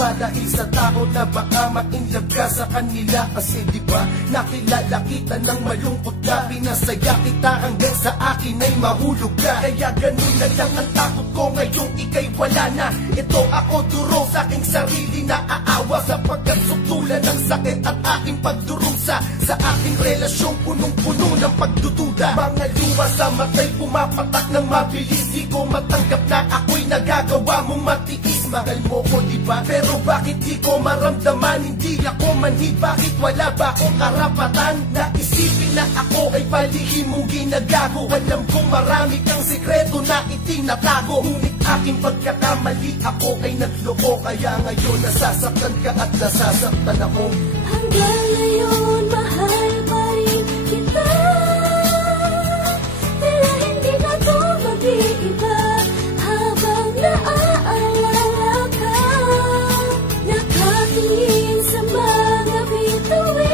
pa dahil sa tao na baka mainlove ka sa kanila. Kasi diba nakilala kita ng malungkot ka, pinasaya kita hanggang sa akin ay mahulog ka. Kaya ganun na lang ang takot ko ngayong ika'y wala na. Ito ako duro sa aking sarili na aawa, sapagkat suktulan ng sakit at aking pagdurusa sa aking relasyong punong-puno ng pagdududa. Mga luha sa mata'y pumapatak ng mabilis, di ko matanggap na ako'y nagagawa mong matiis. Mahal mo ko diba, pero bakit di ko maramdaman? Hindi ako manhid, bakit wala ba akong karapatan na isipin na ako ay palihim mong ginagago? Alam kong marami kang sekreto na itinatago, ngunit aking pagkakamali ako ay nagloko. Kaya ngayon nasasaktan ka at nasasaktan ako. Hanggang ngayon mahal pa rin kita, tila hindi na to mag-iiba. Habang naaalala ka, nakatingin sa mga bituin,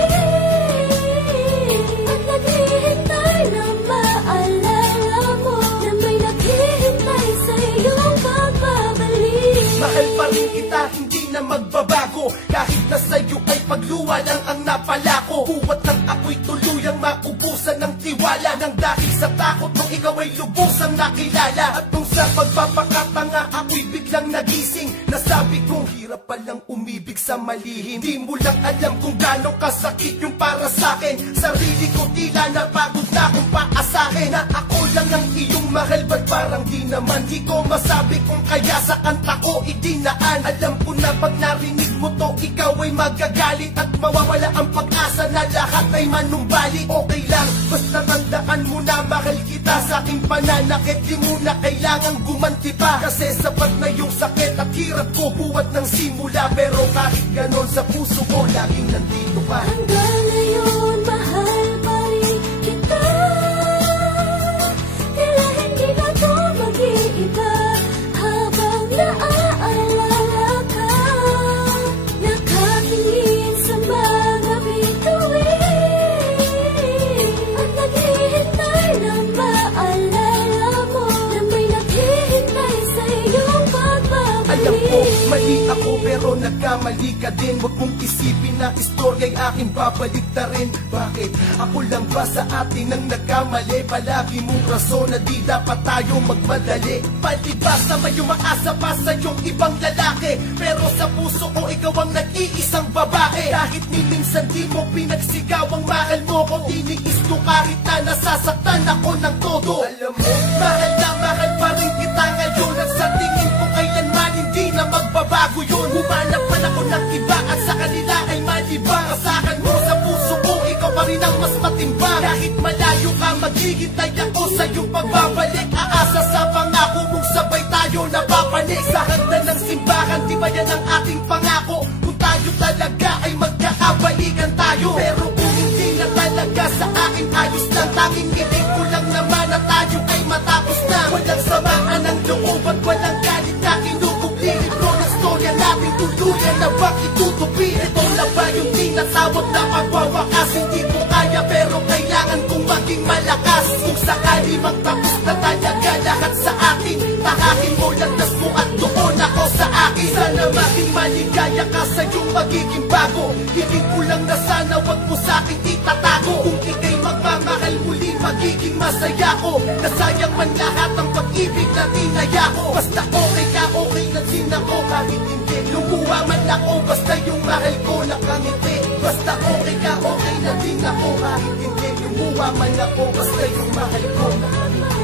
at naghihintay na maalala mo na may naghihintay sa iyong pagbabalik. Mahal pa rin kita, hindi na magbabago, kahit na sa'yo ay pagluwa lang ang napala ko. Buwat ng ako'y tuluyang maubusan ng tiwala, nang dahil sa takot nung ikaw ay lubusang nakilala. At nung sa pagpapakatanga ako'y biglang nagising, nasabi kong hirap palang umibig sa malihim. Di mo lang alam kung gaano kasakit yung para sa'kin. Sarili ko tila napagod na akong paasahin na ako lang ang iyong mahal. Ba't parang di naman? Di ko masabi kung kaya sa kanta ko idinaan. Alam ko na pag narinig mo to, ikaw ay magagalit at mawawala ang pag-asa na lahat ay manumbalik. Okay lang, basta tandaan mo na mahal kita. Sa aking pananakit, di mo na kailangang gumanti pa, kasi sapat na yung sakit at hirap ko buwat ng simula. Pero kahit ganon sa puso ko, laging nandito pa. Hanggang ngayon mahal pa rin kita, tila hindi na to mag-iiba. Habang naaalala ka, nakatingin sa mga bituin, at naghihintay na maalala mo na may naghihintay sa iyong pagbabalik. Alam ko, mali ako pero nagkamali ka din. Huwag mong isipin na istorya'y aking babaliktarin. Bakit? Ako lang ba sa atin ang nagkamali? Palagi mong rason na di dapat tayo magmadali. Palibasa may umaasa pa sa iyong ibang lalaki, pero sa puso ko ikaw ang nag-iisang babae. Kahit ni minsan di mo pinagsigaw ang mahal mo ko, tiniis ko kahit na nasasaktan ako ng todo. Alam mo, mahal na mahal pa rin kita ngayon, at sa tingin ko kailanman hindi na magbabago yun. Humanap man ako ng iba at sa kanila ay maliba. Kasakan mo sa puso ko, ikaw pa rin ang mas matimbang. Kahit malayo ka, maghihintay ako sa iyong pagbabalik. Aasa sa pangako mong sabay tayo napapanik. Sa hagdan ng simbahan, di ba yan ang ating pangako? Kung tayo talaga ay magkakabalikan tayo. Pero kung hindi na talaga, sa akin ayos lang. Tanging hiling ko lang naman na tayo ay matapos na. Walang samaan ng loob at walang galit na kinukubli. Libro ng storya natin tuluyan na bang itutupi. Ito na ba yung tinatawag na pagwawakas? Hindi ko kaya pero kailangan kong maging malakas. Kung sakali magtapos na talaga lahat sa akin, takakin mo lang tas mo at doon ako sa akin. Sana maging maligaya ka sa iyong magiging bago. Hiling ko lang na sana wag mo sa akin itatago. Kung ika'y magmamahal muli, magiging masaya ko. Nasayang man lahat ang pag-ibig na tinaya ko. Basta okay ka, okay na din ako kahit hindi lumuha man ako. Basta yung mahal ko nakangiti. Basta okay ka, okay na din ako kahit hindi lumuha man ako. Basta yung mahal ko nakangiti.